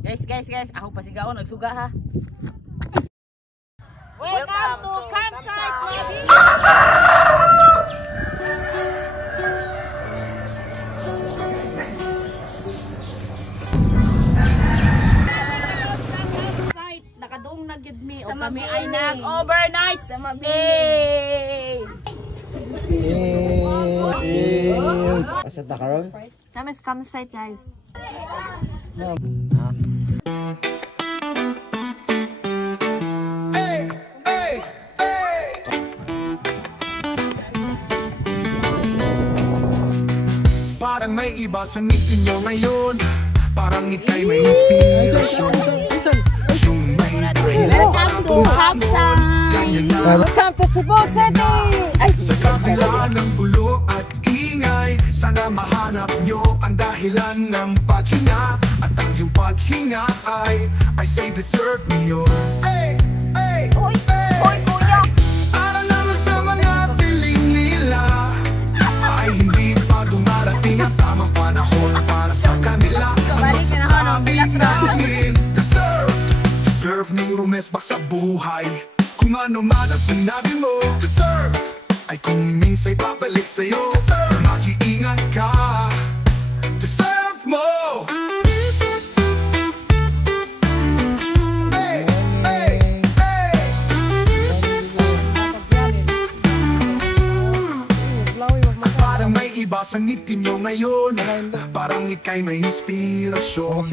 Guys, ako pasigaon nagsuga ha. Welcome to campsite Lobby. Nakadung na gid mi o kami ay nag-overnight sa Mabini. Asa ta karon? Kami sa campsite guys. Parang may iba sa ngiti nyo ngayon. Parang ika'y may inspirasyon. Yung may dahilan para bumangon. Welcome to Cebu City! Sa kabila ng gulo at ingay, sana mahanap nyo ang dahilan ng paghinga. At ang iyong paghinga ay say deserve niyo. Hoy, kuya! Para naman sa mga feeling nila ay hindi pa dumarating ang tamang panahon para sa kanila. Ang masasabi namin, deserve ng rumesbak sa buhay. Kung ano man ang sinabi mo, deserve ay kung minsa'y babalik sa'yo. Deserve, mag-iingat ka, deserve mo. Parang may iba sa ngiti nyo ngayon. Parang ika'y may inspirasyon.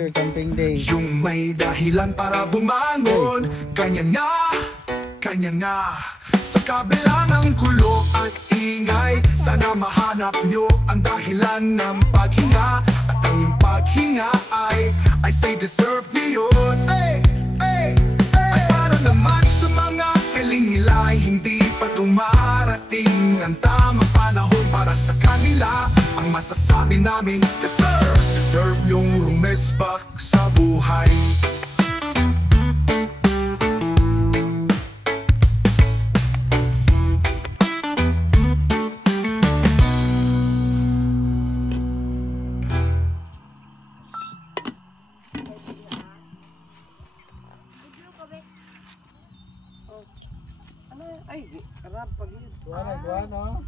Yung may dahilan para bumangon. Kanya nga sa kabila ng gulo at ingay, sana mahanap nyo ang dahilan ng paghinga. At ang iyong paghinga ay say deserve niyo yun. Ay para naman sa mga hiling nila ay hindi pa dumarating ang tamang panahon para sa kanila. Ang masasabi namin, deserve yung rumesbak sa buhay. Ay, karap pag yun. Duwa no?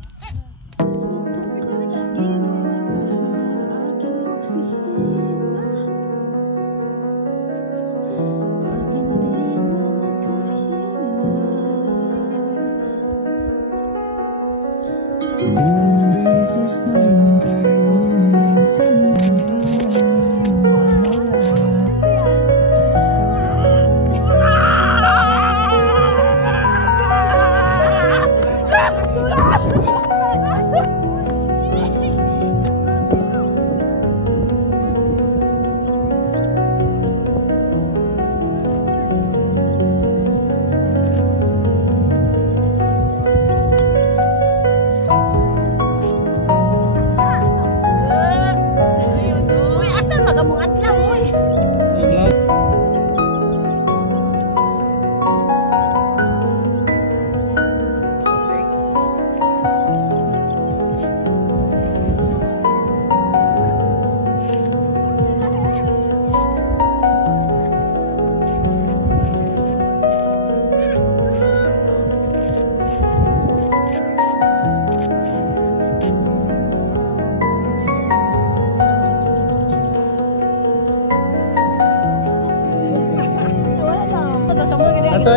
Ito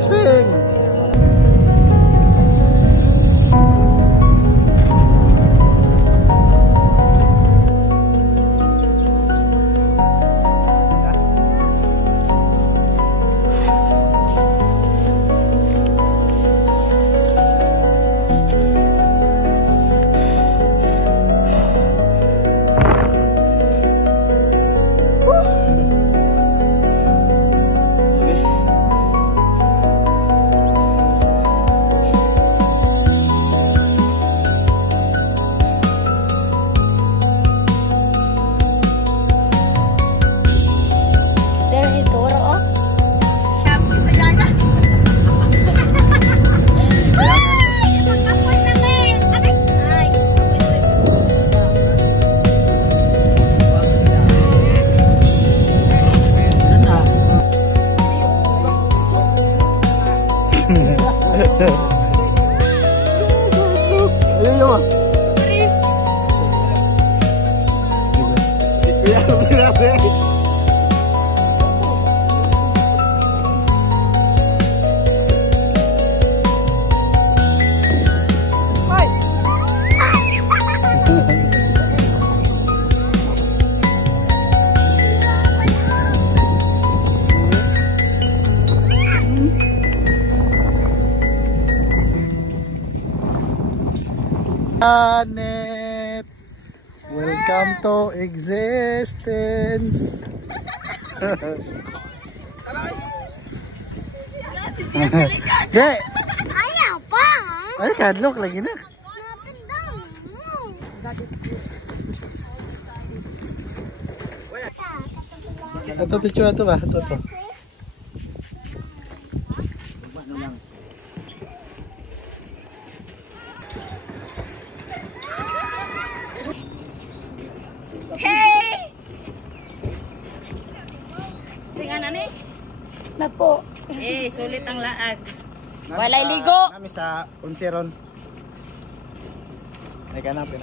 sing. Planet, welcome to existence. Ge, Ayaw pa. ay kadlok lagi na. Ito picture ito ba? Ito. Hey! Tingnan na ni. Na po. Sulit ang laag. Walay ligo. Nami sa Unsiron. Ay kanapin.